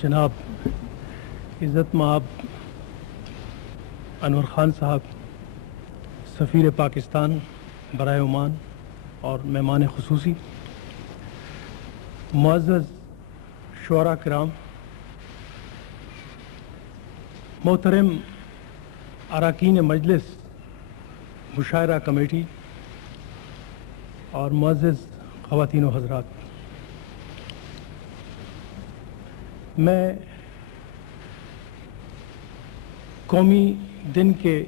جناب عزت مآب انور خان صاحب، سفیر پاکستان برائے عمان اور مہمان خصوصی، معزز شعراء کرام، محترم اراکین مجلس مشاعرہ کمیٹی اور معزز خواتین و حضرات، میں قومی دن کے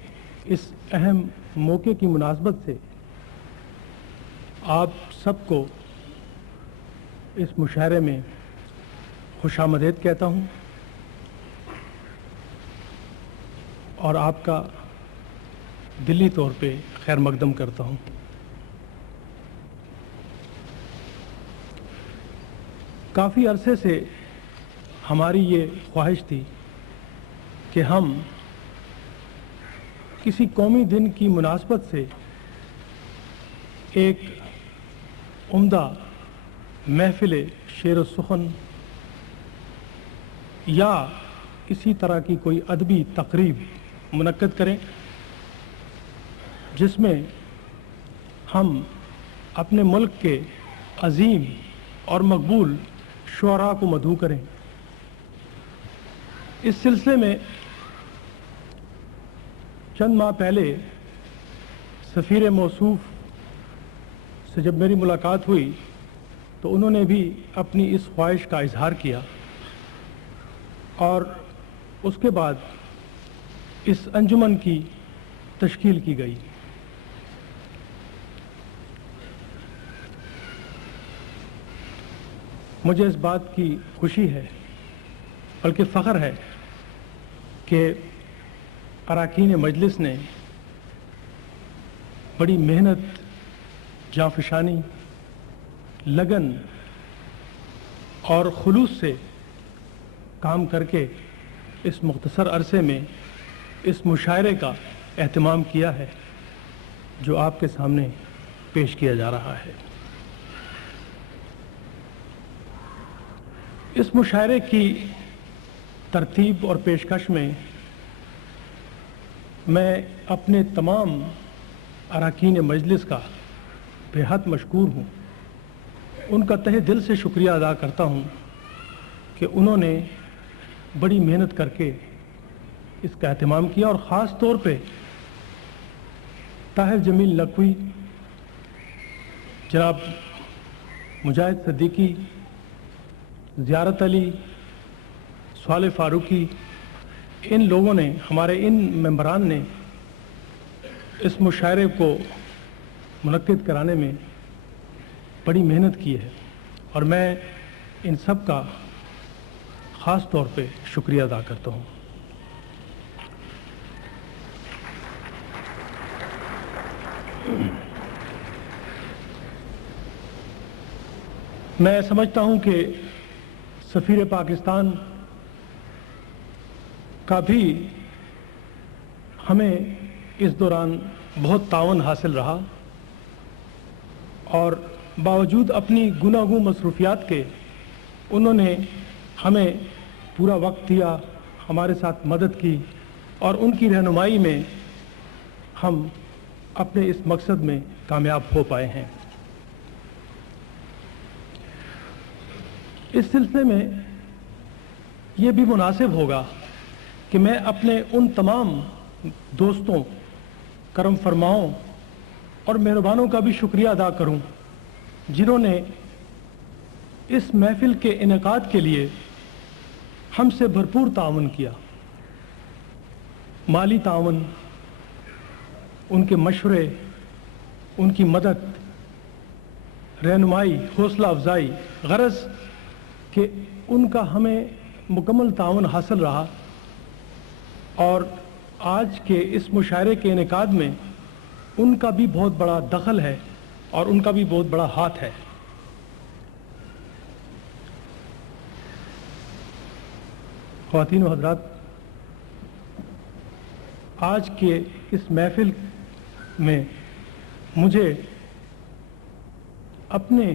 اس اہم موقع کی مناسبت سے آپ سب کو اس مشاعرے میں خوش آمدید کہتا ہوں اور آپ کا دلی طور پہ خیر مقدم کرتا ہوں۔ کافی عرصے سے ہماری یہ خواہش تھی کہ ہم کسی قومی دن کی مناسبت سے ایک عمدہ محفل شعر و سخن یا اسی طرح کی کوئی ادبی تقریب منعقد کریں، جس میں ہم اپنے ملک کے عظیم اور مقبول شعراء کو مدعو کریں۔ اس سلسلے میں چند ماہ پہلے سفیر موصوف سے جب میری ملاقات ہوئی تو انہوں نے بھی اپنی اس خواہش کا اظہار کیا اور اس کے بعد اس انجمن کی تشکیل کی گئی۔ مجھے اس بات کی خوشی ہے، بلکہ فخر ہے کہ اراکین مجلس نے بڑی محنت، جانفشانی، لگن اور خلوص سے کام کر کے اس مختصر عرصے میں اس مشاعرے کا اہتمام کیا ہے جو آپ کے سامنے پیش کیا جا رہا ہے۔ اس مشاعرے کی ترتیب اور پیشکش میں میں اپنے تمام اراکین مجلس کا بے حد مشکور ہوں، ان کا تہہ دل سے شکریہ ادا کرتا ہوں کہ انہوں نے بڑی محنت کر کے اس کا اہتمام کیا، اور خاص طور پہ طاہر جمیل نقوی، جناب مجاہد صدیقی، زیارت علی، صالح فاروقی، ان لوگوں نے، ہمارے ان ممبران نے اس مشاعرے کو منعقد کرانے میں بڑی محنت کی ہے، اور میں ان سب کا خاص طور پہ شکریہ ادا کرتا ہوں۔ میں سمجھتا ہوں کہ سفیر پاکستان کا بھی ہمیں اس دوران بہت تعاون حاصل رہا، اور باوجود اپنی گوناگوں مصروفیات کے انہوں نے ہمیں پورا وقت دیا، ہمارے ساتھ مدد کی، اور ان کی رہنمائی میں ہم اپنے اس مقصد میں کامیاب ہو پائے ہیں۔ اس سلسلے میں یہ بھی مناسب ہوگا کہ میں اپنے ان تمام دوستوں، کرم فرماؤں اور مہربانوں کا بھی شکریہ ادا کروں جنہوں نے اس محفل کے انعقاد کے لیے ہم سے بھرپور تعاون کیا، مالی تعاون، ان کے مشورے، ان کی مدد، رہنمائی، حوصلہ افزائی، غرض کہ ان کا ہمیں مکمل تعاون حاصل رہا، اور آج کے اس مشاعرے کے انعقاد میں ان کا بھی بہت بڑا دخل ہے اور ان کا بھی بہت بڑا ہاتھ ہے۔ خواتین و حضرات، آج کے اس محفل میں مجھے اپنے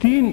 3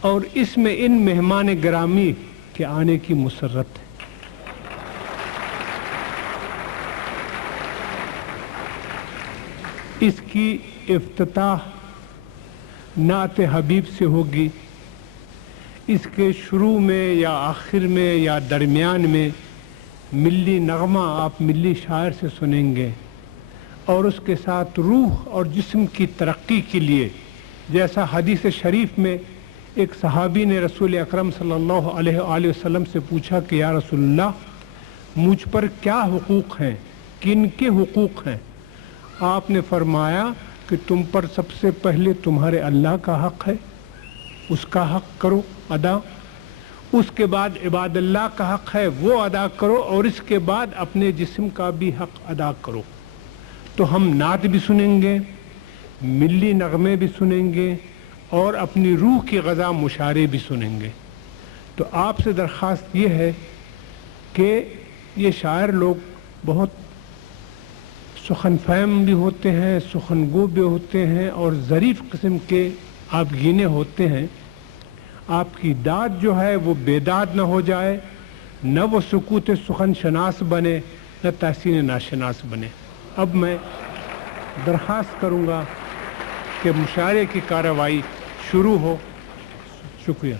اور اس میں ان مہمان گرامی کے آنے کی مسرت ہے۔ اس کی افتتاح نعت حبیب سے ہوگی۔ اس کے شروع میں یا آخر میں یا درمیان میں ملی نغمہ آپ ملی شاعر سے سنیں گے، اور اس کے ساتھ روح اور جسم کی ترقی کے لیے جیسا حدیث شریف میں ایک صحابی نے رسول اکرم صلی اللہ علیہ وآلہ وسلم سے پوچھا کہ یا رسول اللہ، مجھ پر کیا حقوق ہیں، کن کے حقوق ہیں؟ آپ نے فرمایا کہ تم پر سب سے پہلے تمہارے اللہ کا حق ہے، اس کا حق کرو ادا، اس کے بعد عباد اللہ کا حق ہے وہ ادا کرو، اور اس کے بعد اپنے جسم کا بھی حق ادا کرو۔ تو ہم نعت بھی سنیں گے، ملی نغمے بھی سنیں گے، اور اپنی روح کی غذا مشاعرے بھی سنیں گے۔ تو آپ سے درخواست یہ ہے کہ یہ شاعر لوگ بہت سخن فہم بھی ہوتے ہیں، سخن گو بھی ہوتے ہیں، اور ظریف قسم کے آپ گینے ہوتے ہیں۔ آپ کی داد جو ہے وہ بے داد نہ ہو جائے، نہ وہ سکوت سخن شناس بنے، نہ تحسین ناشناس بنے۔ اب میں درخواست کروں گا کہ مشاعرے کی کارروائی شروع ہو۔ شکریہ۔